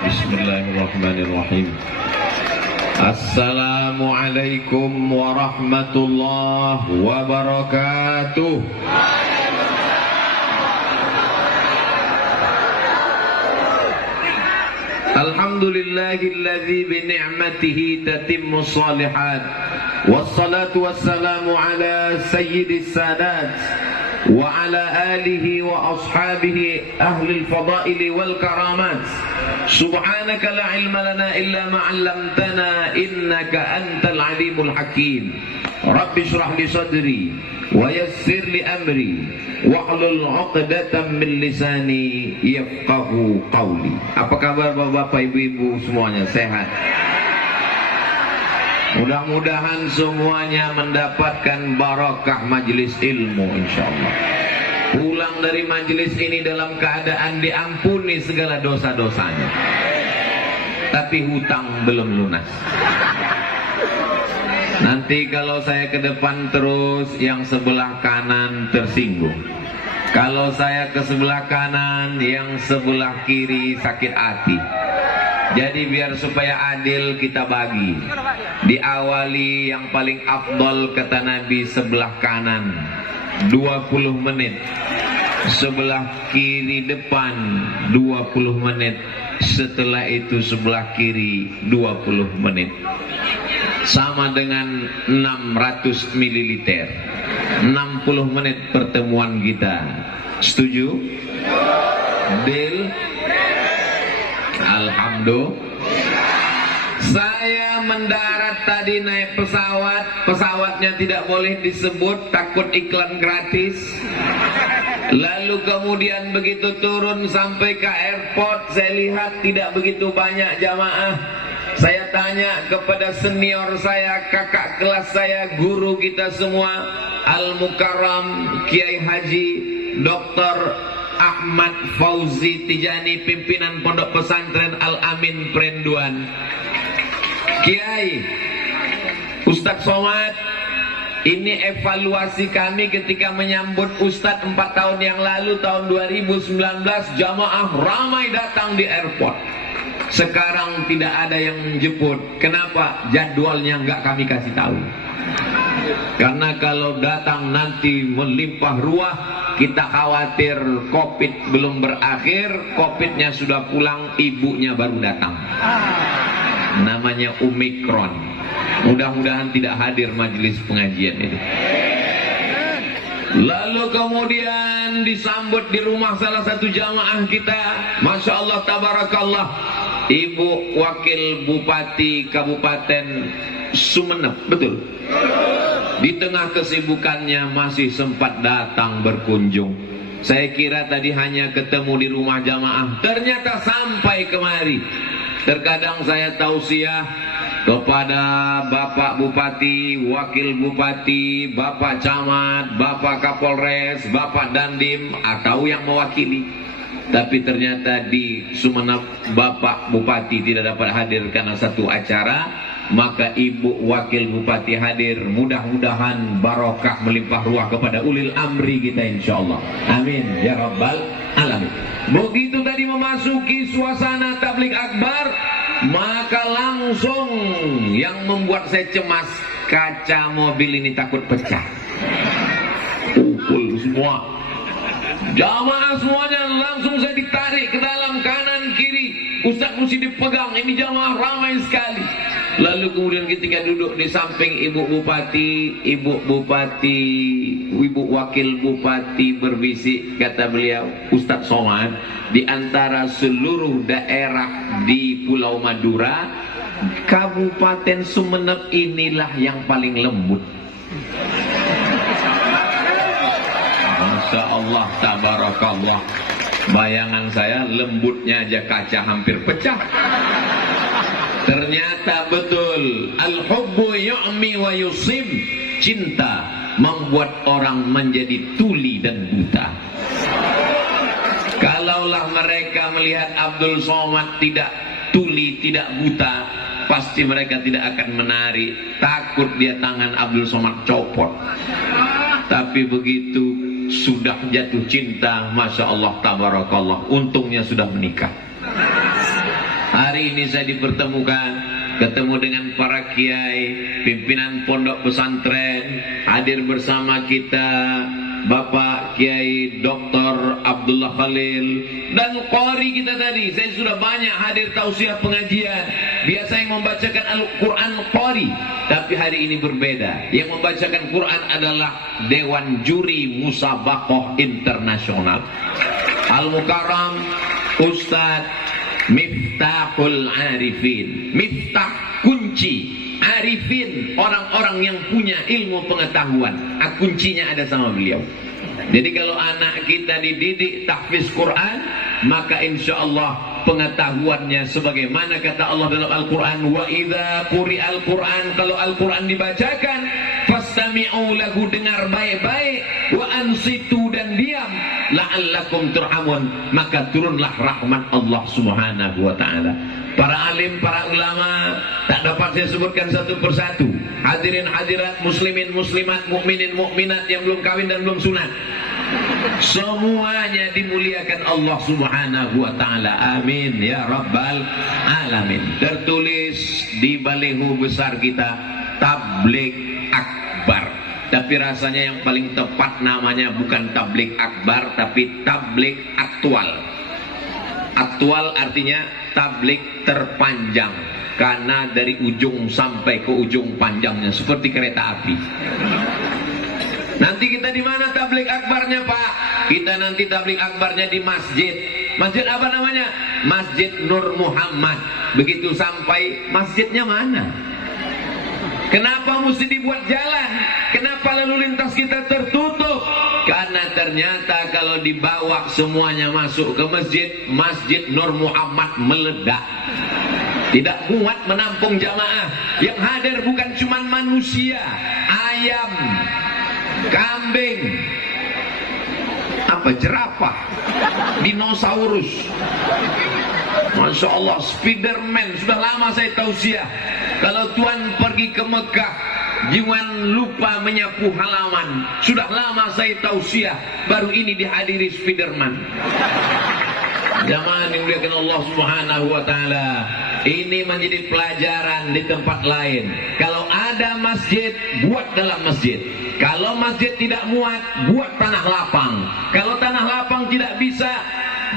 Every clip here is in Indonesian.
Bismillahirrahmanirrahim. Assalamualaikum warahmatullahi wabarakatuh. Alhamdulillahilladzi bi ni'matihi tatimmu shalihat. Wassalatu wassalamu ala sayyidis sadat wa ala alihi wa ashabihi ahli al-fadaili wal karamat. Subhanaka la ilma lana illa ma 'allamtana innaka antal alimul hakim. Rabbi shrah li sadri wa yassir li amri wahlul 'uqdatam min lisani yafqahu qawli. Apa kabar Bapak Ibu-ibu semuanya, sehat? Mudah-mudahan semuanya mendapatkan barakah majelis ilmu insyaallah. Pulang dari majelis ini dalam keadaan diampuni segala dosa-dosanya. Tapi hutang belum lunas. Nanti kalau saya ke depan terus, yang sebelah kanan tersinggung. Kalau saya ke sebelah kanan, yang sebelah kiri sakit hati. Jadi biar supaya adil kita bagi. Diawali yang paling afdol kata Nabi sebelah kanan 20 menit. Sebelah kiri depan 20 menit. Setelah itu sebelah kiri 20 menit. Sama dengan 600 mililiter. 60 menit pertemuan kita. Setuju? Deal? Alhamdulillah. Saya mendarat tadi naik pesawat. Pesawatnya tidak boleh disebut, takut iklan gratis. Lalu kemudian begitu turun sampai ke airport, saya lihat tidak begitu banyak jamaah. Saya tanya kepada senior saya, kakak kelas saya, guru kita semua, Al-Mukarram Kiai Haji Dr. Ahmad Fauzi Tijani, pimpinan Pondok Pesantren Al-Amin Perenduan. Kiai, Ustadz Somad, ini evaluasi kami ketika menyambut Ustadz 4 tahun yang lalu, tahun 2019, jamaah ramai datang di airport. Sekarang tidak ada yang menjemput. Kenapa? Jadwalnya nggak kami kasih tahu. Karena kalau datang nanti melimpah ruah, kita khawatir Covid belum berakhir, Covidnya sudah pulang, ibunya baru datang. Namanya Omikron. Mudah-mudahan tidak hadir majelis pengajian ini. Lalu kemudian disambut di rumah salah satu jamaah kita, Masya Allah, Tabarakallah, Ibu Wakil Bupati Kabupaten Sumeneb, betul? Di tengah kesibukannya masih sempat datang berkunjung. Saya kira tadi hanya ketemu di rumah jamaah, ternyata sampai kemari. Terkadang saya tausiah kepada Bapak Bupati, Wakil Bupati, Bapak Camat, Bapak Kapolres, Bapak Dandim, atau yang mewakili. Tapi ternyata di Sumeneb Bapak Bupati tidak dapat hadir karena satu acara. Maka Ibu Wakil Bupati hadir. Mudah-mudahan barokah melimpah ruah kepada ulil amri kita insyaallah. Amin ya rabbal alamin. Begitu tadi memasuki suasana tabligh akbar, maka langsung yang membuat saya cemas, kaca mobil ini takut pecah. Pukul semua. Jamaah semuanya langsung saya ditarik ke dalam, kanan kiri. Ustaz mesti dipegang, ini jamaah ramai sekali. Lalu kemudian ketika duduk di samping Ibu Bupati, Ibu Wakil Bupati berbisik, kata beliau, Ustadz Somad, di antara seluruh daerah di Pulau Madura, Kabupaten Sumeneb inilah yang paling lembut. Masya Allah, tabarakallah. Bayangan saya lembutnya aja kaca hampir pecah. Ternyata betul, al-hubbu yu'mi wa yusib. Cinta membuat orang menjadi tuli dan buta. Kalaulah mereka melihat Abdul Somad tidak tuli, tidak buta, pasti mereka tidak akan menari. Takut dia tangan Abdul Somad copot. Tapi begitu sudah jatuh cinta, Masya Allah, tabarakallah, untungnya sudah menikah. Hari ini saya dipertemukan, ketemu dengan para kiai, pimpinan pondok pesantren, hadir bersama kita Bapak Kiai Dr. Abdullah Khalil dan qari kita tadi. Saya sudah banyak hadir tausiah pengajian. Biasa yang membacakan Al-Quran qari, tapi hari ini berbeda. Yang membacakan Quran adalah Dewan Juri Musabaqah Internasional. Al-Mukarram Ustadz Miftahul Arifin. Miftah, kunci. Arifin, orang-orang yang punya ilmu pengetahuan. Kuncinya ada sama beliau. Jadi kalau anak kita dididik tahfiz Quran, maka insya Allah pengetahuannya sebagaimana kata Allah dalam Al-Quran, wa idza quri'al Quran, kalau Al-Quran dibacakan, fastami'u lahu, dengar baik-baik, wa ansitu, dan diam, la'allakum turhamun, maka turunlah rahmat Allah Subhanahu wa ta'ala. Para alim, para ulama, tak dapat saya sebutkan satu persatu. Hadirin hadirat, muslimin muslimat, mukminin mukminat yang belum kawin dan belum sunat, semuanya dimuliakan Allah Subhanahu wa ta'ala. Amin ya rabbal alamin. Tertulis di baliho besar kita, Tabligh Akbar. Tapi rasanya yang paling tepat namanya bukan Tabligh Akbar, tapi Tabligh Aktual. Aktual artinya tabligh terpanjang, karena dari ujung sampai ke ujung panjangnya seperti kereta api. Nanti kita di mana tabligh akbarnya, Pak? Kita nanti tabligh akbarnya di masjid. Masjid apa namanya? Masjid Nur Muhammad. Begitu sampai, masjidnya mana? Kenapa mesti dibuat jalan? Kenapa lalu lintas kita tertutup? Karena ternyata kalau dibawa semuanya masuk ke masjid, Masjid Nur Muhammad meledak. Tidak kuat menampung jamaah. Yang hadir bukan cuma manusia, ayam, kambing, jerapah, dinosaurus. Masya Allah, Spiderman. Sudah lama saya tausiah, kalau Tuhan pergi ke Mekah, jangan lupa menyapu halaman. Sudah lama saya tausiah, baru ini dihadiri Spiderman. Jamaah yang dimuliakan Allah Subhanahu wa ta'ala, ini menjadi pelajaran di tempat lain. Kalau ada masjid, buat dalam masjid. Kalau masjid tidak muat, buat tanah lapang. Kalau tanah lapang tidak bisa,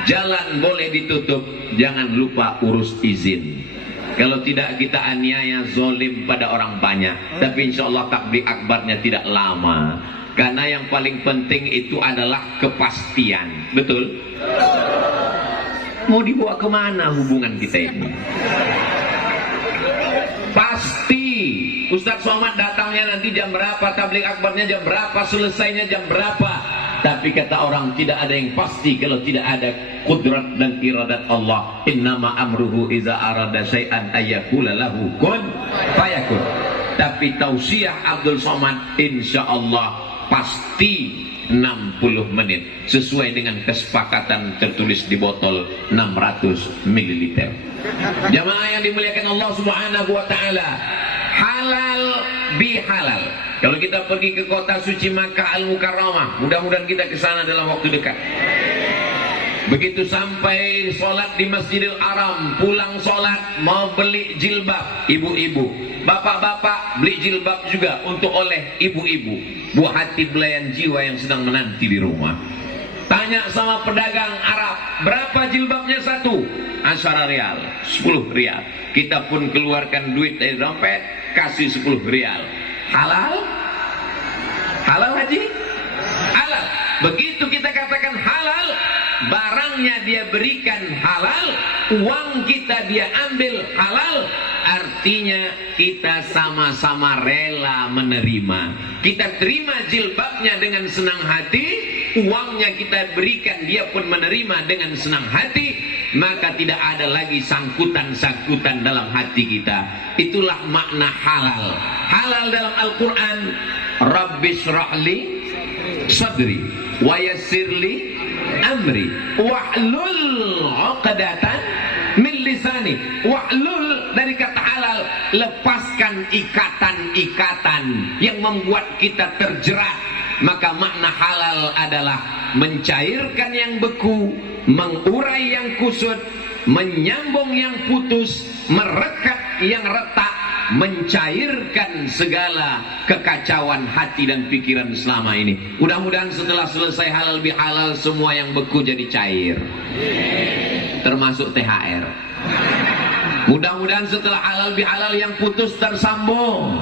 jalan boleh ditutup. Jangan lupa urus izin. Kalau tidak, kita aniaya, zolim pada orang banyak. Tapi insya Allah takbir akbarnya tidak lama. Karena yang paling penting itu adalah kepastian. Betul? Mau dibawa kemana hubungan kita ini? Pasti Ustadz Somad datangnya nanti jam berapa, tabligh akbarnya jam berapa, selesainya jam berapa. Tapi kata orang, tidak ada yang pasti kalau tidak ada kudrat dan iradat Allah. Innama amruhu iza arada syai'an ayyakula lahu kun fayakun. Tapi tausiah Abdul Somad insya Allah pasti 60 menit sesuai dengan kesepakatan tertulis di botol 600 ml. Jamaah yang dimuliakan Allah Subhanahu wa ta'ala, halal bihalal. Kalau kita pergi ke kota suci Makkah Al-Mukarramah, mudah-mudahan kita ke sana dalam waktu dekat. Begitu sampai sholat di Masjidil Haram, pulang sholat mau beli jilbab, ibu-ibu, bapak-bapak beli jilbab juga untuk oleh ibu-ibu, buah hati belayan jiwa yang sedang menanti di rumah. Tanya sama pedagang Arab, berapa jilbabnya satu? 10 rial, 10 rial. Kita pun keluarkan duit dari dompet, kasih 10 rial. Halal? Halal haji? Halal. Begitu kita katakan halal, barangnya dia berikan halal, uang kita dia ambil halal, artinya kita sama-sama rela menerima. Kita terima jilbabnya dengan senang hati, uangnya kita berikan, dia pun menerima dengan senang hati, maka tidak ada lagi sangkutan-sangkutan dalam hati kita. Itulah makna halal. Halal dalam Al-Quran, Rabbishrahli sadri wa yassirli amri wahlul 'uqdatan min lisani. Wahlul dari kata halal, lepaskan ikatan-ikatan yang membuat kita terjerat. Maka makna halal adalah mencairkan yang beku, mengurai yang kusut, menyambung yang putus, merekat yang retak, mencairkan segala kekacauan hati dan pikiran selama ini. Mudah-mudahan setelah selesai halal bihalal semua yang beku jadi cair, termasuk THR. Mudah-mudahan setelah halal bihalal yang putus tersambung.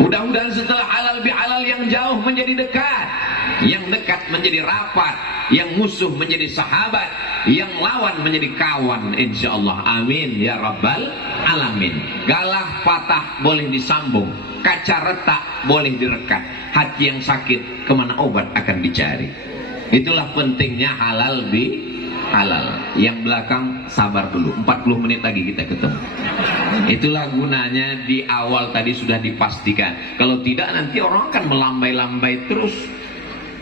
Mudah-mudahan setelah halal bihalal yang jauh menjadi dekat, yang dekat menjadi rapat, yang musuh menjadi sahabat, yang lawan menjadi kawan, insyaallah. Amin ya rabbal alamin. Galah patah boleh disambung, kaca retak boleh direkat, hati yang sakit kemana obat akan dicari. Itulah pentingnya halal bi halal. Yang belakang sabar dulu, 40 menit lagi kita ketemu. Itulah gunanya di awal tadi sudah dipastikan. Kalau tidak nanti orang akan melambai-lambai terus.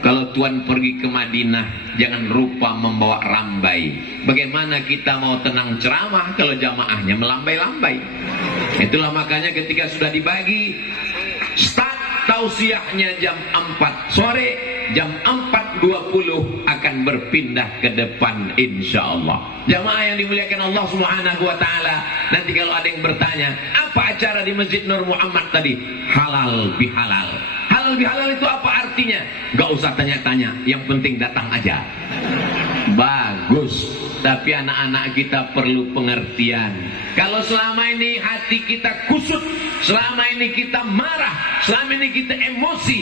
Kalau Tuhan pergi ke Madinah, jangan lupa membawa rambai. Bagaimana kita mau tenang ceramah kalau jamaahnya melambai-lambai? Itulah makanya ketika sudah dibagi, start tausiahnya jam 4 sore, jam 4.20 akan berpindah ke depan insyaallah. Jamaah yang dimuliakan Allah Subhanahu wa taala, nanti kalau ada yang bertanya, apa acara di Masjid Nur Muhammad tadi? Halal bihalal. Halal bihalal itu apa artinya? Gak usah tanya-tanya, yang penting datang aja. Bagus. Tapi anak-anak kita perlu pengertian. Kalau selama ini hati kita kusut, selama ini kita marah, selama ini kita emosi,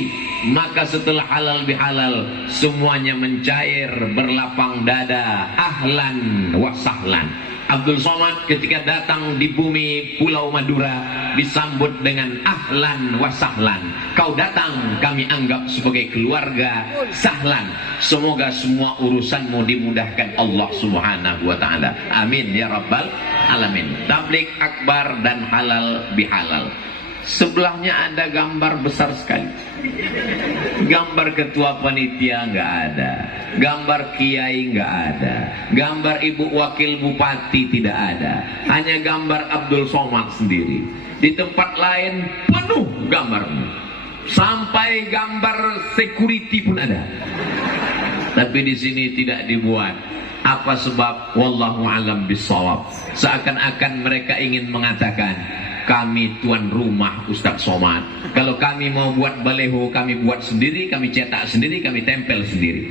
maka setelah halal bihalal semuanya mencair, berlapang dada. Ahlan wa sahlan. Abdul Somad ketika datang di bumi Pulau Madura disambut dengan ahlan wa sahlan. Kau datang kami anggap sebagai keluarga, sahlan. Semoga semua urusanmu dimudahkan Allah Subhanahu wa taala. Amin ya rabbal alamin. Tabligh akbar dan halal bihalal. Sebelahnya ada gambar besar sekali. Gambar ketua panitia nggak ada, gambar kiai nggak ada, gambar ibu wakil bupati tidak ada, hanya gambar Abdul Somad sendiri. Di tempat lain penuh gambarmu, sampai gambar security pun ada. Tapi di sini tidak dibuat. Apa sebab? Wallahu alam bissawab. Seakan-akan mereka ingin mengatakan, kami tuan rumah Ustadz Somad. Kalau kami mau buat baleho, kami buat sendiri, kami cetak sendiri, kami tempel sendiri.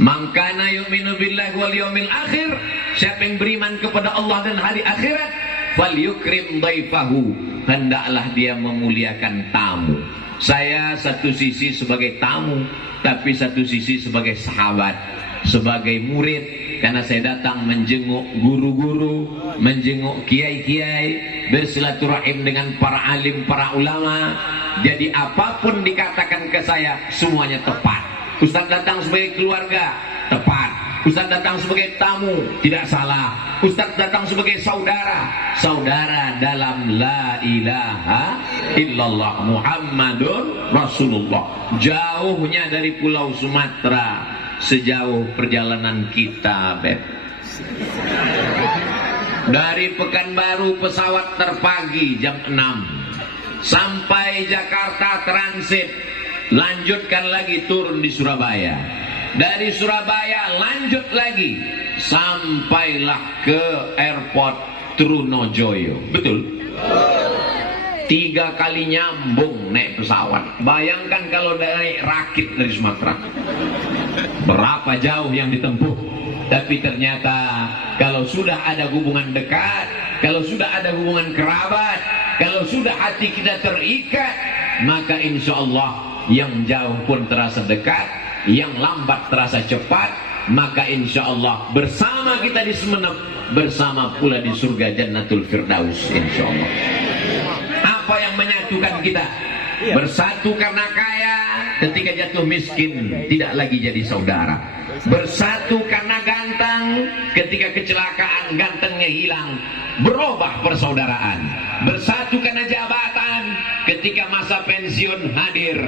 Man kana yu'minu billahi wal yawmil akhir, siapa yang beriman kepada Allah dan hari akhirat, falyukrim dhaifahu, hendaklah dia memuliakan tamu. Saya satu sisi sebagai tamu, tapi satu sisi sebagai sahabat, sebagai murid. Karena saya datang menjenguk guru-guru, menjenguk kiai-kiai, bersilaturahim dengan para alim, para ulama. Jadi apapun dikatakan ke saya, semuanya tepat. Ustaz datang sebagai keluarga, tepat. Ustaz datang sebagai tamu, tidak salah. Ustaz datang sebagai saudara, saudara dalam la ilaha illallah Muhammadun Rasulullah. Jauhnya dari Pulau Sumatera sejauh perjalanan kita, Beb. Dari Pekanbaru pesawat terpagi jam 6 sampai Jakarta transit, lanjutkan lagi turun di Surabaya. Dari Surabaya lanjut lagi sampailah ke airport Trunojoyo. Betul? 3 kali nyambung naik pesawat. Bayangkan kalau naik rakit dari Sumatera, berapa jauh yang ditempuh. Tapi ternyata kalau sudah ada hubungan dekat, kalau sudah ada hubungan kerabat, kalau sudah hati kita terikat, maka insya Allah yang jauh pun terasa dekat, yang lambat terasa cepat. Maka insya Allah bersama kita di Semenep, bersama pula di surga Jannatul Firdaus, insya Allah. Apa yang menyatukan kita? Bersatu karena kaya, ketika jatuh miskin tidak lagi jadi saudara. Bersatu karena ganteng, ketika kecelakaan gantengnya hilang, berubah persaudaraan. Bersatu karena jabatan, ketika masa pensiun hadir,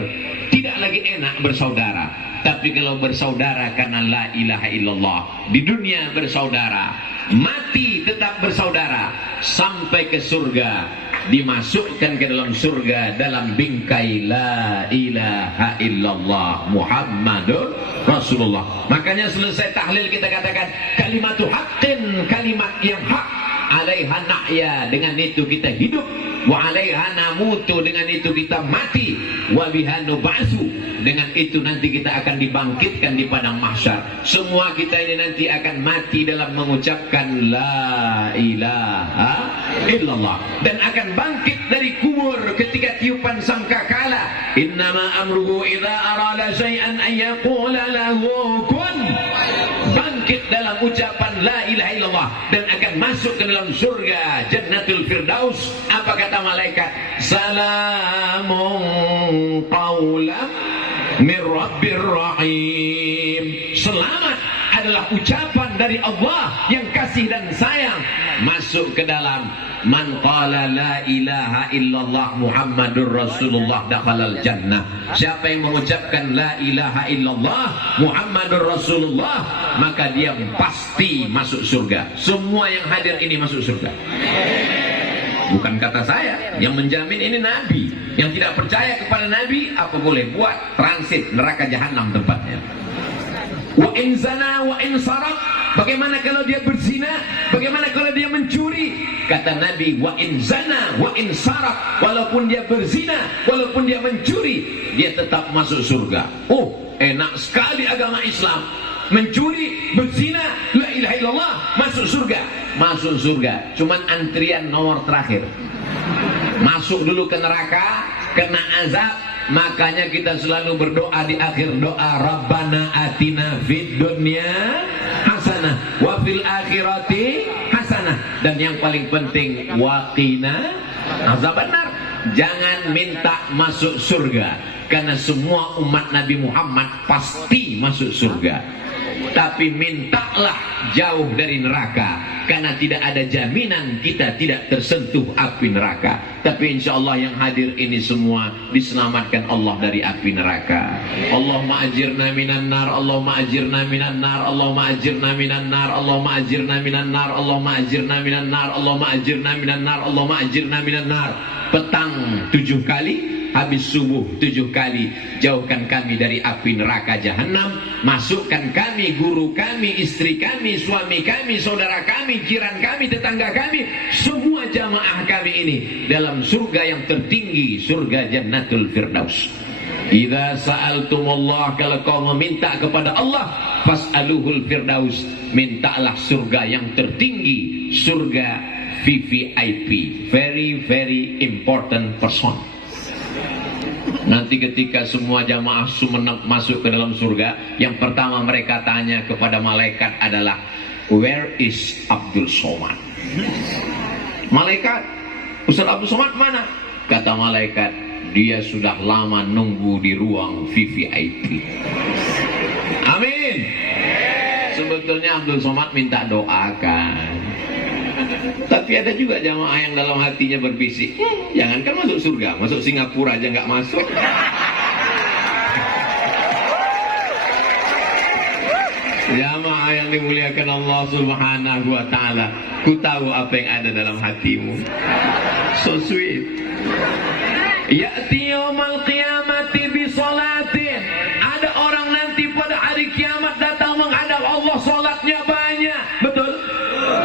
tidak lagi enak bersaudara. Tapi kalau bersaudara karena la ilaha illallah, di dunia bersaudara, mati tetap bersaudara, sampai ke surga, dimasukkan ke dalam surga dalam bingkai la ilaha illallah Muhammadur Rasulullah. Makanya selesai tahlil kita katakan kalimatu haqqin, kalimat yang hak, alaiha nahya, dengan itu kita hidup, wa alaiha namutu, dengan itu kita mati, wa biha nub'atsu, dengan itu nanti kita akan dibangkitkan di padang mahsyar. Semua kita ini nanti akan mati dalam mengucapkan la ilaha illallah, dan akan bangkit dari kubur ketika tiupan sangkakala. Innama amruhu idza arada syai'an an yaqula lahu kun. Bangkit dalam ucapan la ilaha illallah dan akan masuk ke dalam surga Jannatul Firdaus. Apa kata malaikat? Salamun qaulam mir rabbir rahim. Selamat adalah ucapan dari Allah yang kasih dan sayang. Masuk ke dalam man qala la ilaha illallah Muhammadur Rasulullah dakhalal jannah. Siapa yang mengucapkan la ilaha illallah Muhammadur Rasulullah, maka dia pasti masuk surga. Semua yang hadir ini masuk surga. Bukan kata saya, yang menjamin ini Nabi. Yang tidak percaya kepada Nabi, apa boleh buat? Transit neraka jahanam tempatnya. Wa in zana wa in saraq. Bagaimana kalau dia berzina? Bagaimana kalau dia mencuri? Kata Nabi, wa in zana wa in saraq. Walaupun dia berzina, walaupun dia mencuri, dia tetap masuk surga. Oh, enak sekali agama Islam. Mencuri, berzina, la ilaha illallah, masuk surga. Masuk surga. Cuman antrian nomor terakhir. Masuk dulu ke neraka, kena azab. Makanya kita selalu berdoa di akhir doa, Rabbana atina fid dunya hasanah wa fil akhirati hasanah, dan yang paling penting waqina azabannar. Jangan minta masuk surga, karena semua umat Nabi Muhammad pasti masuk surga. Tapi mintalah jauh dari neraka, karena tidak ada jaminan kita tidak tersentuh api neraka. Tapi insya Allah yang hadir ini semua diselamatkan Allah dari api neraka. Allahumma ajirna minan nar, Allahumma ajirna minan nar, Allahumma ajirna minan nar, Allahumma ajirna minan nar, Allahumma ajirna minan nar, Allahumma ajirna minan nar, Allahumma ajirna minan nar. Petang 7 kali, habis subuh 7 kali. Jauhkan kami dari api neraka jahanam. Masukkan kami, guru kami, istri kami, suami kami, saudara kami, jiran kami, tetangga kami, semua jamaah kami ini dalam surga yang tertinggi, surga Jannatul Firdaus. Idza sa'altumullah, kalau kau meminta kepada Allah, fas'aluhul firdaus, mintalah surga yang tertinggi, surga VVIP, very very important person. Nanti ketika semua jamaah Sumeneb masuk ke dalam surga, yang pertama mereka tanya kepada malaikat adalah, where is Abdul Somad? Malaikat, Ustaz Abdul Somad mana? Kata malaikat, dia sudah lama nunggu di ruang VVIP. Amin. Sebetulnya Abdul Somad minta doakan, tapi ada juga jamaah yang dalam hatinya berbisik, jangankan masuk surga, masuk Singapura aja nggak masuk. Jamaah yang dimuliakan Allah Subhanahu wa ta'ala, ku tahu apa yang ada dalam hatimu. So sweet. Ya'ti yaumal qiyamati bi salatin. Ada orang nanti pada hari kiamat datang menghadap Allah, salatnya banyak. Betul?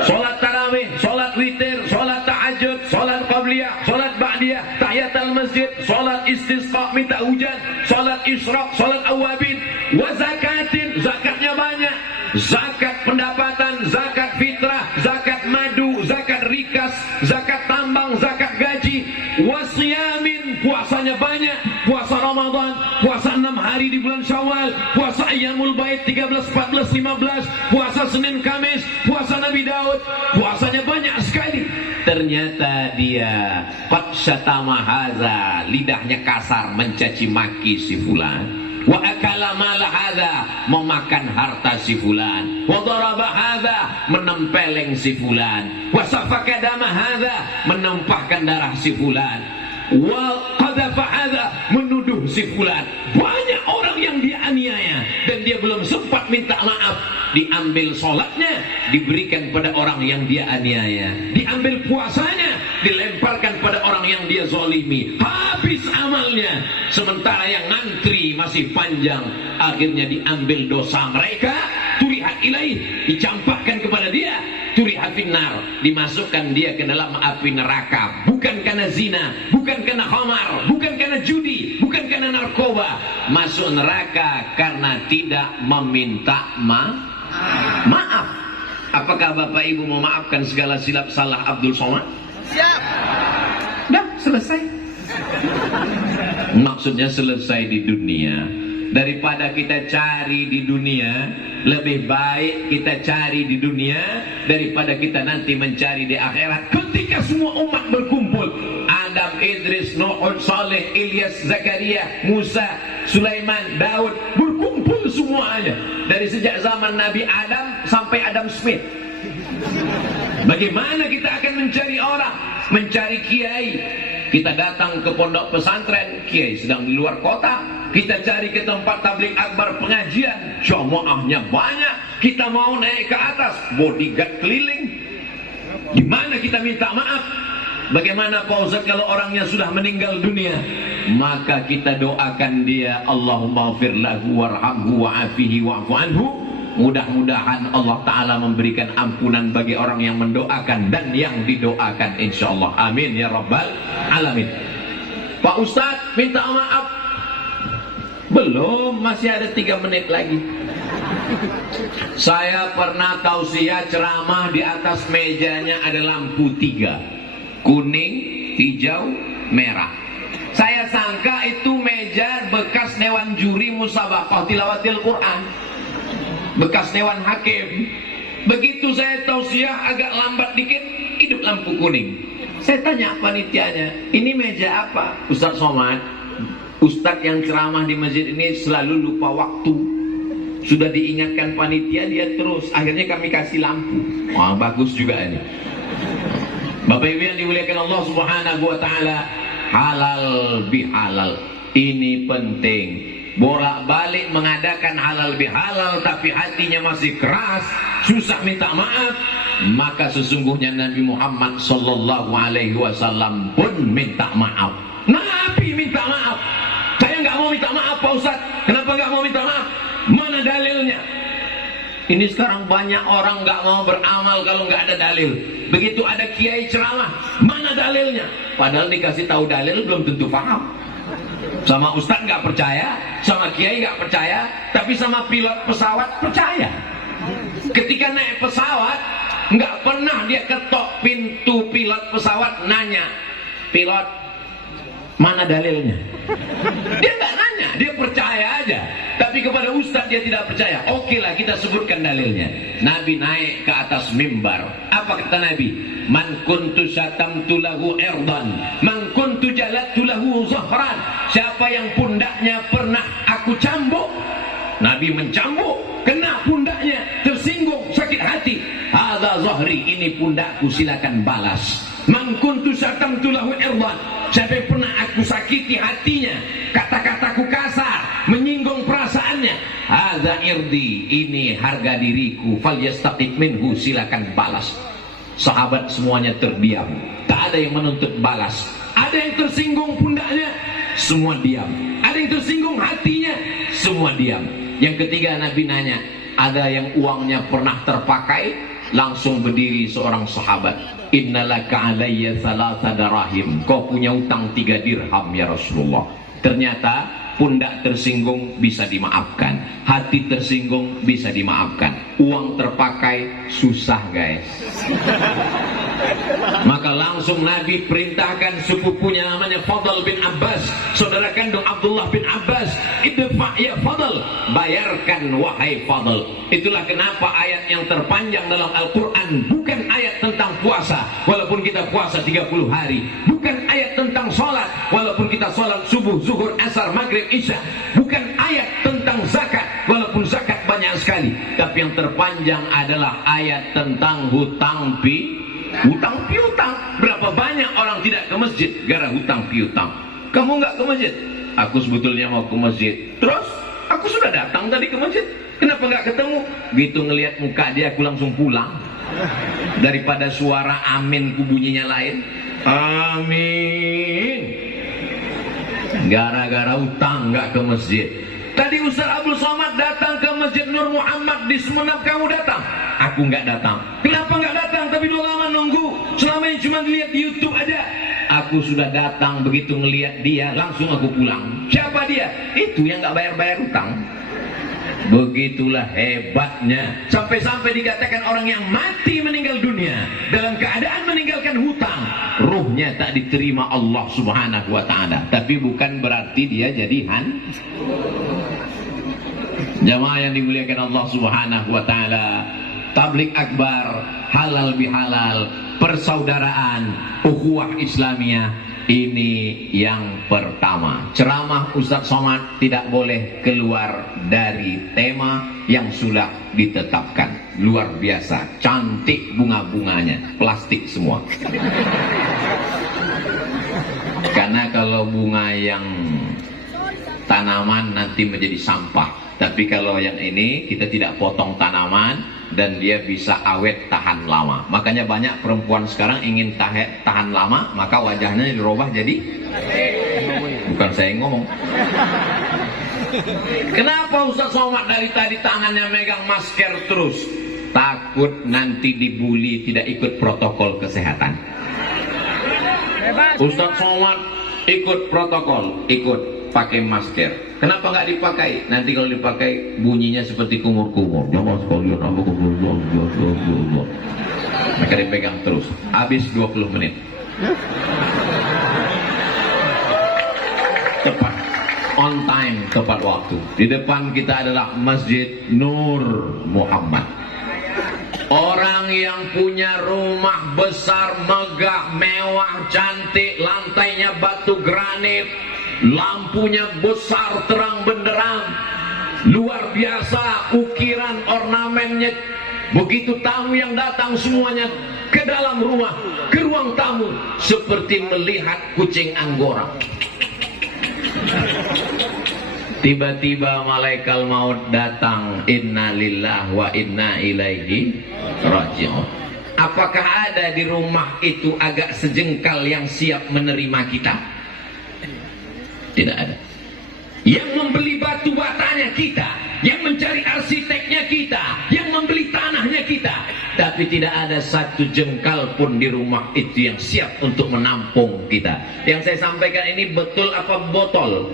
Salat tarawih, salat witir, salat tahajud, salat qabliyah, salat ba'diyah, tahiyatul masjid, salat istisqa minta hujan, salat isyraq, salat awabin, wa zakatin, zakatnya banyak. Zakat pendapatan, zakat fitrah, zakat madu, zakat rikas, zakat tambang, zakat gaji, wasiyamin, puasanya banyak, puasa Ramadan, puasa 6 hari di bulan Syawal, puasa Ayyamul Bait 13, 14, 15, puasa Senin Kamis, puasa Nabi Daud, puasanya banyak sekali. Ternyata dia qad syatama hadza, lidahnya kasar mencaci maki si fulan. Wa akala mala hadza, memakan harta si fulan. Wa daraba hadza, menempeleng si fulan. Wa safaka dama hadza, menumpahkan darah si fulan. Wa qadhafa hadza, menuduh si fulan. Banyak orang yang dia aniaya dan dia belum sempat minta maaf. Diambil sholatnya, diberikan pada orang yang dia aniaya. Diambil puasanya, dilemparkan pada orang yang dia zalimi, habis amalnya. Sementara yang ngantri masih panjang, akhirnya diambil dosa mereka, turihat ilaih, dicampakkan kepada dia, turihat finnar, dimasukkan dia ke dalam api neraka. Bukan karena zina, bukan karena khamar, bukan karena judi, bukan karena narkoba. Masuk neraka karena tidak meminta maaf. Apakah Bapak Ibu mau maafkan segala silap salah Abdul Somad? Siap. Dah selesai. Maksudnya selesai di dunia. Daripada kita cari di dunia, lebih baik kita cari di dunia daripada kita nanti mencari di akhirat. Ketika semua umat berkumpul, Adam, Idris, Nuh, Saleh, Ilyas, Zakaria, Musa, Sulaiman, Daud, berkumpul semuanya. Dari sejak zaman Nabi Adam sampai Adam Smith. Bagaimana kita akan mencari orang? Mencari kiai. Kita datang ke pondok pesantren, kiai sedang di luar kota. Kita cari ke tempat tabligh akbar pengajian, jamaahnya banyak. Kita mau naik ke atas, bodyguard keliling. Gimana kita minta maaf? Bagaimana Pak Ustaz kalau orangnya sudah meninggal dunia? Maka kita doakan dia, Allahumma ighfir lahu warhamhu wa'afihi wa'fu anhu. Mudah-mudahan Allah Ta'ala memberikan ampunan bagi orang yang mendoakan dan yang didoakan, insyaallah. Amin ya rabbal alamin. Pak Ustaz minta maaf. Belum, masih ada 3 menit lagi. Saya pernah tausiah ceramah, di atas mejanya ada lampu 3, kuning, hijau, merah. Saya sangka itu meja bekas Dewan Juri Musabaqah Tilawatil Quran, bekas Dewan Hakim. Begitu saya tausiah agak lambat dikit, hidup lampu kuning. Saya tanya panitianya, ini meja apa? Ustaz Somad, Ustadz yang ceramah di masjid ini selalu lupa waktu. Sudah diingatkan panitia, dia terus. Akhirnya kami kasih lampu. Wah, bagus juga ini. Bapak Ibu yang dimuliakan Allah Subhanahu wa Ta'ala, halal bihalal ini penting. Bolak-balik mengadakan halal bihalal tapi hatinya masih keras, susah minta maaf, maka sesungguhnya Nabi Muhammad sallallahu alaihi wasallam pun minta maaf. Nabi minta maaf. Saya nggak mau minta maaf Pak Ustaz. Kenapa nggak mau minta maaf? Mana dalilnya? Ini sekarang banyak orang nggak mau beramal kalau nggak ada dalil. Begitu ada kiai ceramah, mana dalilnya? Padahal dikasih tahu dalil belum tentu paham. Sama Ustaz nggak percaya, sama kiai nggak percaya, tapi sama pilot pesawat percaya. Ketika naik pesawat, nggak pernah dia ketok pintu pilot pesawat nanya, pilot mana dalilnya? Dia nggak nanya, dia percaya aja. Tapi kepada Ustaz dia tidak percaya. Oke lah, kita sebutkan dalilnya. Nabi naik ke atas mimbar. Apa kata Nabi? Man kuntu syatamtu lahu irdan, man kuntu jalattu lahu zahran. Siapa yang pundaknya pernah aku cambuk, Nabi mencambuk, kena pundaknya, tersinggung, sakit hati. Hadza zahri, ini pundakku, silakan balas. Man kuntu syatamtu lahu irdan, siapa yang pernah aku sakiti hatinya, kata-kataku kasar, menyinggung perasaannya, hadza irdi, ini harga diriku, falyastaqim minhu, silakan balas. Sahabat semuanya terdiam, tak ada yang menuntut balas. Ada yang tersinggung pundaknya, semua diam. Ada yang tersinggung hatinya, semua diam. Yang ketiga Nabi nanya, ada yang uangnya pernah terpakai? Langsung berdiri seorang sahabat, innalaka alayya thalatha darahim, kau punya utang 3 dirham ya Rasulullah. Ternyata pundak tersinggung bisa dimaafkan, hati tersinggung bisa dimaafkan, uang terpakai susah guys. Maka langsung Nabi perintahkan sepupunya namanya Fadl bin Abbas, saudara kandung Abdullah bin Abbas, idfa ya Fadl, bayarkan wahai Fadl. Itulah kenapa ayat yang terpanjang dalam Al-Quran bukan ayat tentang puasa, walaupun kita puasa 30 hari, bukan ayat tentang sholat, walaupun kita sholat subuh, zuhur, asar, maghrib, isya, bukan ayat tentang zakat, walaupun zakat banyak sekali, tapi yang terpanjang adalah ayat tentang hutang piutang. Berapa banyak orang tidak ke masjid gara hutang piutang. Kamu nggak ke masjid? Aku sebetulnya mau ke masjid. Terus aku sudah datang tadi ke masjid, kenapa nggak ketemu? Gitu ngelihat muka dia aku langsung pulang. Daripada suara amin ku bunyinya lain. Amin. Gara-gara utang nggak ke masjid. Tadi Ustaz Abdul Somad datang ke Masjid Nur Muhammad di Sumenep, kamu datang? Aku nggak datang. Kenapa nggak datang? Tapi udah lama nunggu. Selama ini cuma lihat di YouTube aja. Aku sudah datang, begitu ngelihat dia langsung aku pulang. Siapa dia? Itu yang nggak bayar-bayar utang. Begitulah hebatnya. Sampai-sampai dikatakan orang yang mati meninggal dunia dalam keadaan meninggalkan hutang, ruhnya tak diterima Allah Subhanahu wa ta'ala. Tapi bukan berarti dia jadi jamaah yang dimuliakan Allah Subhanahu wa ta'ala. Tablik akbar, halal bihalal, persaudaraan, ukhuwah Islamiyah, ini yang pertama. Ceramah Ustaz Somad tidak boleh keluar dari tema yang sudah ditetapkan. Luar biasa, cantik bunga-bunganya, plastik semua. Karena kalau bunga yang tanaman nanti menjadi sampah. Tapi kalau yang ini kita tidak potong tanaman dan dia bisa awet tahan lama. Makanya banyak perempuan sekarang ingin tahan lama, maka wajahnya dirubah jadi, bukan saya yang ngomong. Kenapa Ustaz Somad dari tadi tangannya megang masker terus? Takut nanti dibully tidak ikut protokol kesehatan. Ustaz Somad ikut protokol, ikut pakai masker. Kenapa nggak dipakai? Nanti kalau dipakai bunyinya seperti kumur-kumur. Jamaah sekalian, apa kumur-kumur? Maka dipegang terus. Habis 20 menit. Cepat, on time, tepat waktu. Di depan kita adalah Masjid Nur Muhammad. Orang yang punya rumah besar, megah, mewah, cantik, lantainya batu granit, lampunya besar terang benderang, luar biasa, ukiran ornamennya. Begitu tamu yang datang semuanya ke dalam rumah, ke ruang tamu, seperti melihat kucing Anggora. Tiba-tiba malaikat maut datang, inna lillah wa inna ilaihi raji'un. Apakah ada di rumah itu agak sejengkal yang siap menerima kita? Tidak ada. Yang membeli batu batanya kita, yang mencari arsiteknya kita, yang membeli tanahnya kita, tapi tidak ada satu jengkal pun di rumah itu yang siap untuk menampung kita. Yang saya sampaikan ini betul apa botol?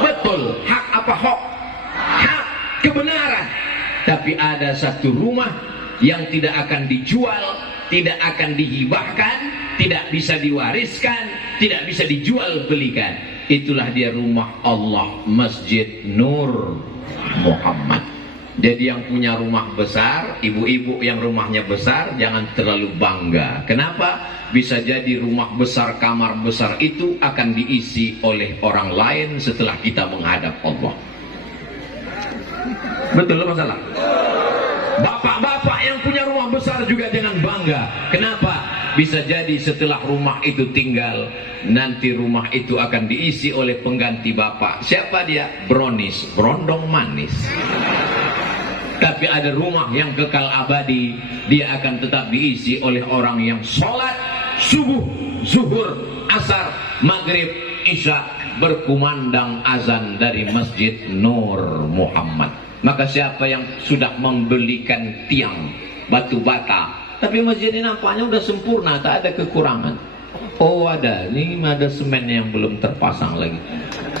Betul. Hak apa hoax? Hak, kebenaran. Tapi ada satu rumah yang tidak akan dijual, tidak akan dihibahkan, tidak bisa diwariskan, tidak bisa dijual belikan. Itulah dia rumah Allah, Masjid Nur Muhammad. Jadi yang punya rumah besar, ibu-ibu yang rumahnya besar, jangan terlalu bangga. Kenapa? Bisa jadi rumah besar, kamar besar itu akan diisi oleh orang lain setelah kita menghadap Allah. Betul masalah? Bapak-bapak yang punya rumah besar juga jangan bangga. Kenapa? Bisa jadi setelah rumah itu tinggal, nanti rumah itu akan diisi oleh pengganti bapak. Siapa dia? Bronis, berondong manis. Tapi ada rumah yang kekal abadi, dia akan tetap diisi oleh orang yang sholat subuh, zuhur, asar, maghrib, isya, berkumandang azan dari Masjid Nur Muhammad. Maka siapa yang sudah membelikan tiang batu bata, tapi masjid ini nampaknya udah sempurna, tak ada kekurangan. Oh ada, ini ada semen yang belum terpasang lagi,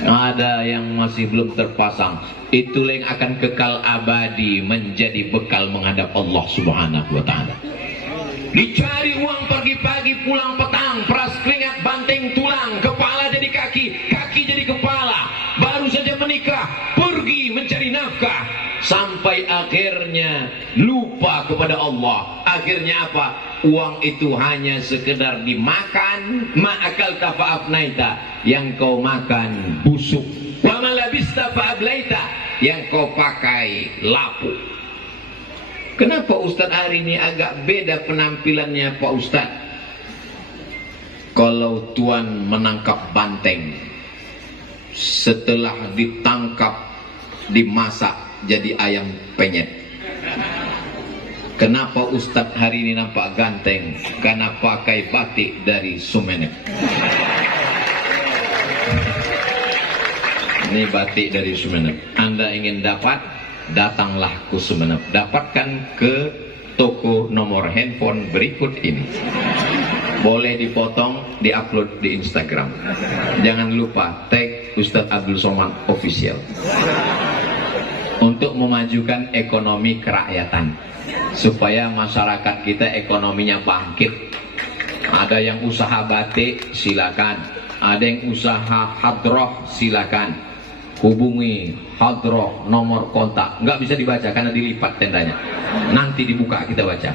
ada yang masih belum terpasang. Itulah yang akan kekal abadi menjadi bekal menghadap Allah Subhanahu wa ta'ala. Dicari uang pagi-pagi, pulang petang, peras keringat, banting tulang, kepala jadi kaki, kaki jadi kepala, baru saja menikah, pergi mencari nafkah, sampai akhirnya lupa kepada Allah. Akhirnya apa? Uang itu hanya sekedar dimakan, ma'akal tafa'afnaita, yang kau makan busuk, wa malabista fa'ablaita, yang kau pakai lapuk. Kenapa Ustadz hari ini agak beda penampilannya Pak Ustadz? Kalau Tuan menangkap banteng, setelah ditangkap, dimasak jadi ayam penyet. Kenapa Ustadz hari ini nampak ganteng? Karena pakai batik dari Sumeneb. Ini batik dari Sumeneb. Anda ingin dapat? Datanglah ke Sumeneb. Dapatkan ke toko nomor handphone berikut ini. Boleh dipotong, diupload di Instagram. Jangan lupa tag Ustadz Abdul Somad Official. Untuk memajukan ekonomi kerakyatan, supaya masyarakat kita ekonominya bangkit. Ada yang usaha batik, silakan. Ada yang usaha hadroh, silakan. Hubungi hadroh, nomor kontak. Nggak bisa dibaca karena dilipat tendanya. Nanti dibuka kita baca.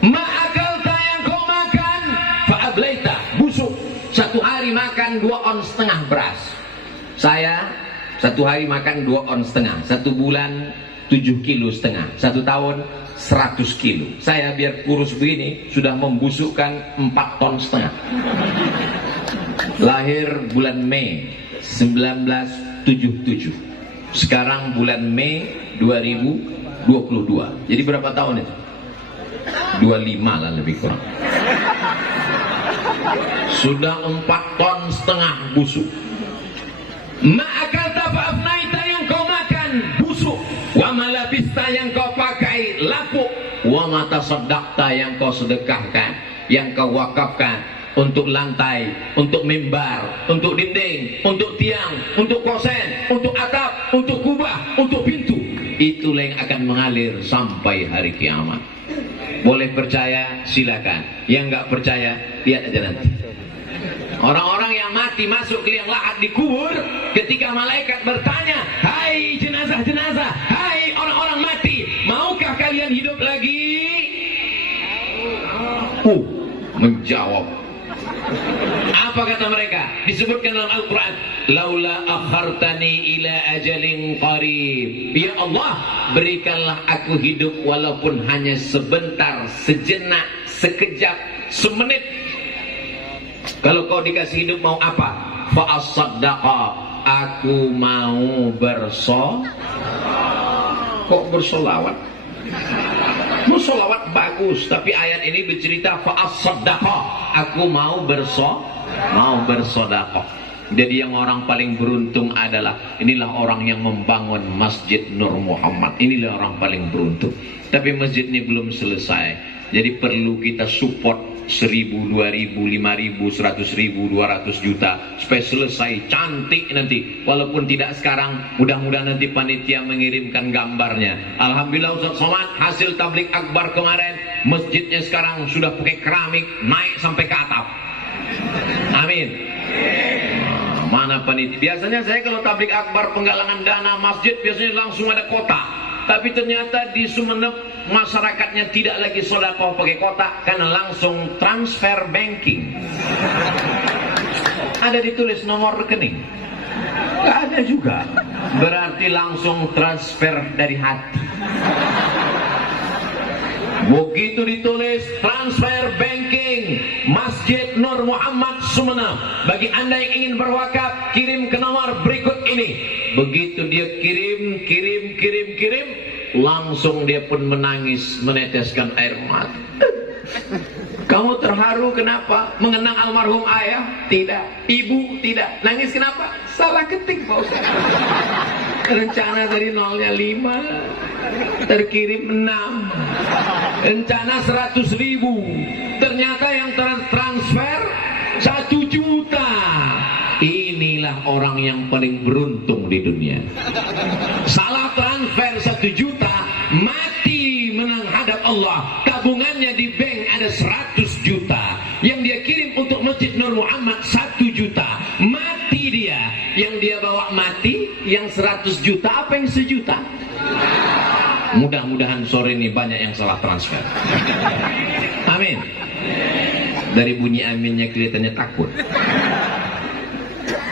Ma'akalta yang kau makan, fa'ablaita, busuk. Satu hari makan 2,5 ons beras. Saya satu hari makan 2,5 ons. 1 bulan 7,5 kilo. 1 tahun 100 kilo. Saya biar kurus begini sudah membusukkan 4,5 ton. Lahir bulan Mei 1977. Sekarang bulan Mei 2022. Jadi berapa tahun itu? 25 lah lebih kurang. Sudah 4,5 ton busuk. Ma'akalta fa'afnaita, yang kau makan busuk. Wa malabista, yang kau pakai lapuk. Wa matasaddaqta, yang kau sedekahkan, yang kau wakafkan untuk lantai, untuk mimbar, untuk dinding, untuk tiang, untuk kosen, untuk atap, untuk kubah, untuk pintu. Itulah yang akan mengalir sampai hari kiamat. Boleh percaya silakan, yang nggak percaya lihat aja nanti. Orang-orang yang mati masuk ke liang lahat dikubur, ketika malaikat bertanya, hai jenazah-jenazah, hai orang-orang mati, maukah kalian hidup lagi? Menjawab. Apa kata mereka? Disebutkan dalam Al-Quran, laula akhartani ila ajalin qarib. Ya Allah, berikanlah aku hidup walaupun hanya sebentar, sejenak, sekejap, semenit. Kalau kau dikasih hidup mau apa? Fa'asaddaqa, aku mau kok bersolawat? Bersolawat bagus, tapi ayat ini bercerita fa'asaddaqa, aku mau bersodaqah. Jadi yang orang paling beruntung adalah, inilah orang yang membangun Masjid Nur Muhammad. Inilah orang paling beruntung. Tapi masjid ini belum selesai. Jadi perlu kita support 1.000, 2.000, 5.000, 100.000, 200 juta supaya selesai cantik nanti. Walaupun tidak sekarang, mudah-mudahan nanti panitia mengirimkan gambarnya. Alhamdulillah Ustaz Somad, hasil tablik akbar kemarin, masjidnya sekarang sudah pakai keramik, naik sampai ke atap. Amin. Mana panitia? Biasanya saya kalau tablik akbar penggalangan dana masjid biasanya langsung ada kotak. Tapi ternyata di Sumeneb masyarakatnya tidak lagi sedekah pakai kotak, karena langsung transfer banking. Ada ditulis nomor rekening? Gak ada juga. Berarti langsung transfer dari hati. Begitu ditulis transfer banking Masjid Nur Muhammad Sumeneb, bagi Anda yang ingin berwakaf, kirim ke nomor berikut ini. Begitu dia kirim, langsung dia pun menangis, meneteskan air mata. Kamu terharu kenapa? Mengenang almarhum ayah? Tidak. Ibu? Tidak. Nangis kenapa? Salah ketik Pak Ustaz. Rencana dari nolnya 5, terkirim 6. Rencana 100.000, ternyata yang transfer 1 juta. Inilah orang yang paling beruntung di dunia. Salah transfer 1 juta, mati menghadap Allah. Tabungannya di bank ada 100 juta. Yang dia kirim untuk Masjid Nur Muhammad 1 juta. Mati dia. Yang dia bawa mati, yang 100 juta, apa yang 1 juta? Mudah-mudahan sore ini banyak yang salah transfer. Amin. Dari bunyi aminnya kelihatannya takut.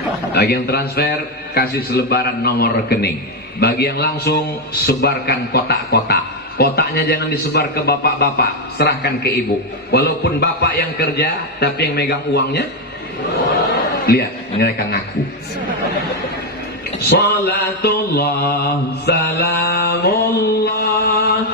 Bagi yang transfer, kasih selebaran nomor rekening. Bagi yang langsung, sebarkan kotak-kotak. Kotaknya jangan disebar ke bapak-bapak, serahkan ke ibu. Walaupun bapak yang kerja, tapi yang megang uangnya, lihat, mereka ngaku. Salatullah, salamullah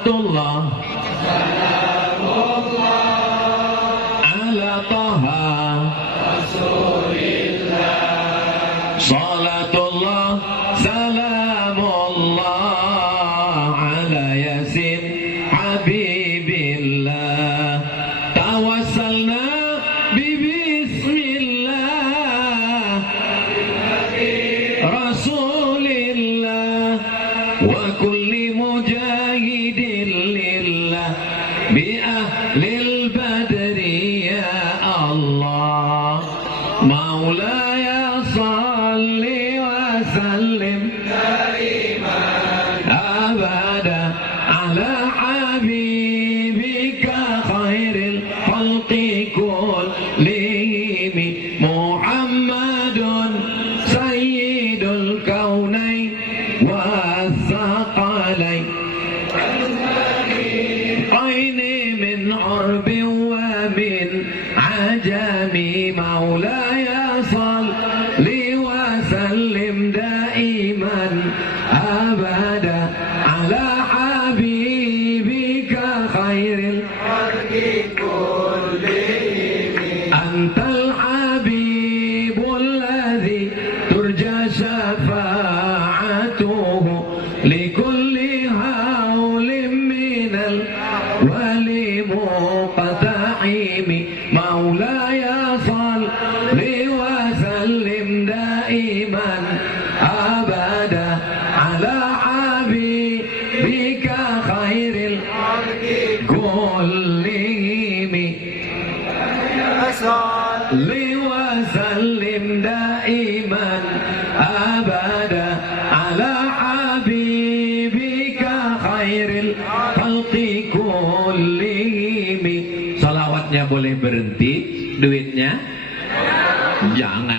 Salatullah ala Taha Salatullah salamullah ala Yasin Habibillah tawassalna bismillah Rasulillah wa kulli mujahidin lillah bi ahlil badri ya Allah maulaya salli wa sallim abada ala habibika khairil khalqi kullihim Muhammadun sayyidul kaunain والثقلين عيني من عرب ومن عجم مولاي صل وسلم دائما أبدا على حبيبك خير الخلق كلهم أنت الحبيب الذي ترجى شفاعته لكل هول من الولي مقتحم مولاي صل وسلم دائما أبدا على حبيبك خير الخلق كلهم صل وسلم دائما أبدا على حبيبك خير الخلق كلهم. Salawatnya boleh berhenti, duitnya jangan.